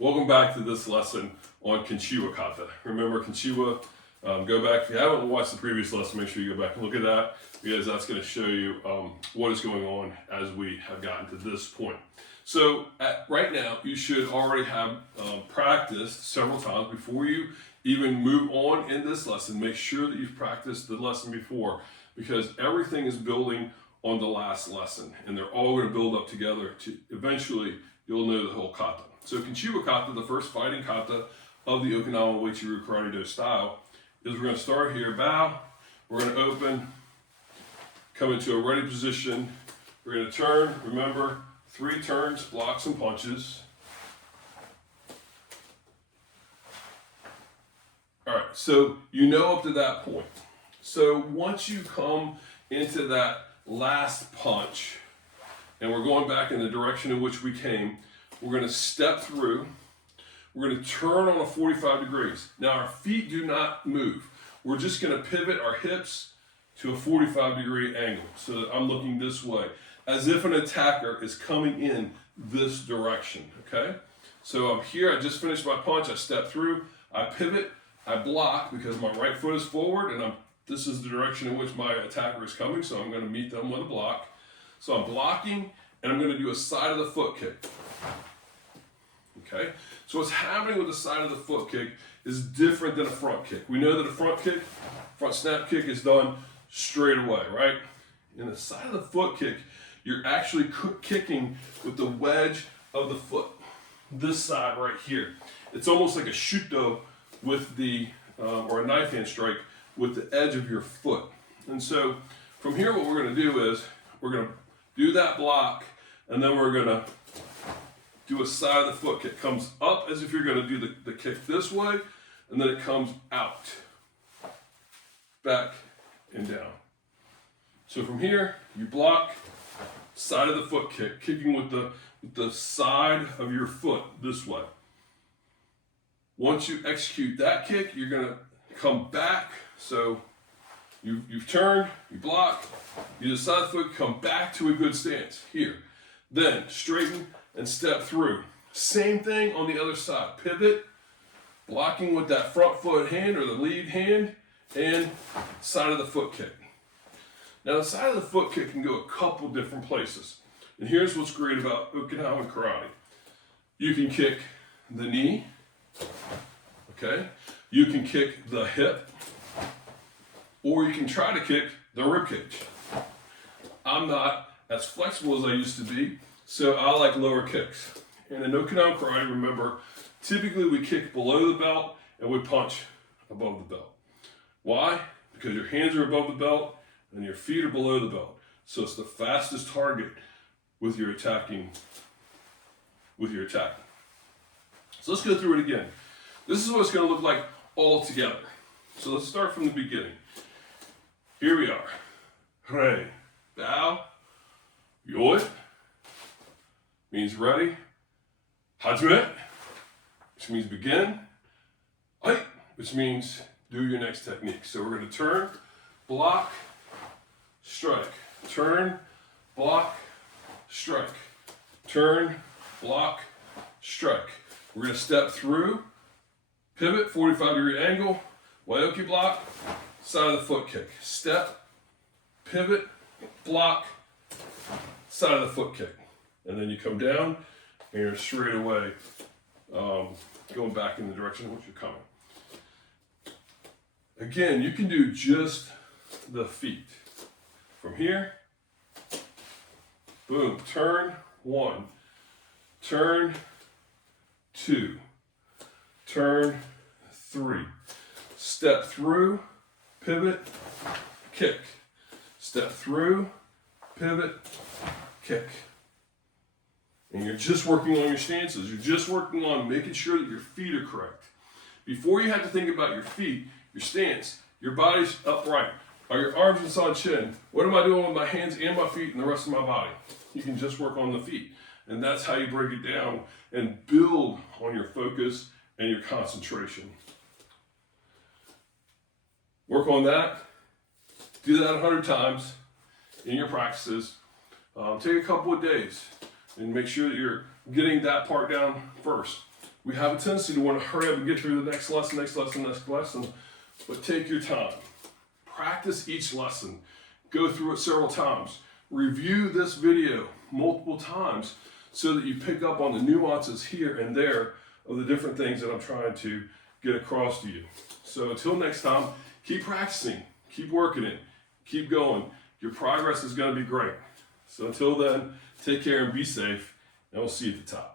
Welcome back to this lesson on Kanshiwa Kata. Remember Kanshiwa, go back, if you haven't watched the previous lesson, make sure you go back and look at that, because that's going to show you what is going on as we have gotten to this point. So right now, you should already have practiced several times before you even move on in this lesson. Make sure that you've practiced the lesson before, because everything is building on the last lesson, and they're all going to build up together to eventually you'll know the whole kata. So Kanshiwa Kata, the first fighting kata of the Okinawan Uechi Ryu Karate Do style, is we're going to start here, bow, we're going to open, come into a ready position, we're going to turn, remember, 3 turns, blocks and punches. Alright, so you know up to that point. So once you come into that last punch, and we're going back in the direction in which we came, we're going to step through, we're going to turn on a 45 degrees. Now our feet do not move. We're just going to pivot our hips to a 45 degree angle. So that I'm looking this way, as if an attacker is coming in this direction, okay? So I'm here, I just finished my punch, I step through, I pivot, I block because my right foot is forward, and this is the direction in which my attacker is coming, so I'm going to meet them with a block. So I'm blocking, and I'm going to do a side of the foot kick. Okay? So what's happening with the side of the foot kick is different than a front kick. We know that a front snap kick is done straight away, right? In the side of the foot kick, you're actually kicking with the wedge of the foot. This side right here. It's almost like a shuto with or a knife hand strike with the edge of your foot. And so from here, what we're going to do is we're going to do that block, and then we're going to do a side of the foot kick. Comes up as if you're going to do the kick this way, and then it comes out, back and down. So from here, you block, side of the foot kick, kicking with the side of your foot this way. Once you execute that kick, you're going to come back. So you've turned, you block, you do the side of the foot, come back to a good stance here. Then straighten and step through. Same thing on the other side. Pivot, blocking with that front foot hand or the lead hand, and side of the foot kick. Now the side of the foot kick can go a couple different places. And here's what's great about Okinawan karate. You can kick the knee, okay? You can kick the hip, or you can try to kick the ribcage. I'm not as flexible as I used to be, so I like lower kicks. And in Okinawan karate, remember, typically we kick below the belt and we punch above the belt. Why? Because your hands are above the belt and your feet are below the belt. So it's the fastest target with your attacking. So let's go through it again. This is what it's going to look like all together. So let's start from the beginning. Here we are. Rei, bow, yoi, means ready. Hajime, which means begin. Ai, which means do your next technique. So we're going to turn, block, strike. Turn, block, strike. Turn, block, strike. We're going to step through, pivot, 45 degree angle, Waioki block, side of the foot kick. Step, pivot, block, side of the foot kick. And then you come down and you're straight away going back in the direction in which you're coming. Again, you can do just the feet. From here, boom, turn, 1, turn, 2, turn, 3. Step through, pivot, kick. Step through, pivot, kick. And you're just working on your stances. You're just working on making sure that your feet are correct. Before you have to think about your feet, your stance, your body's upright. Are your arms inside chin? What am I doing with my hands and my feet and the rest of my body? You can just work on the feet. And that's how you break it down and build on your focus and your concentration. Work on that. Do that 100 times in your practices. Take a couple of days and make sure that you're getting that part down first. We have a tendency to want to hurry up and get through the next lesson, but take your time. Practice each lesson. Go through it several times. Review this video multiple times so that you pick up on the nuances here and there of the different things that I'm trying to get across to you. So until next time, keep practicing, keep working it, keep going. Your progress is going to be great. So until then, take care and be safe, and we'll see you at the top.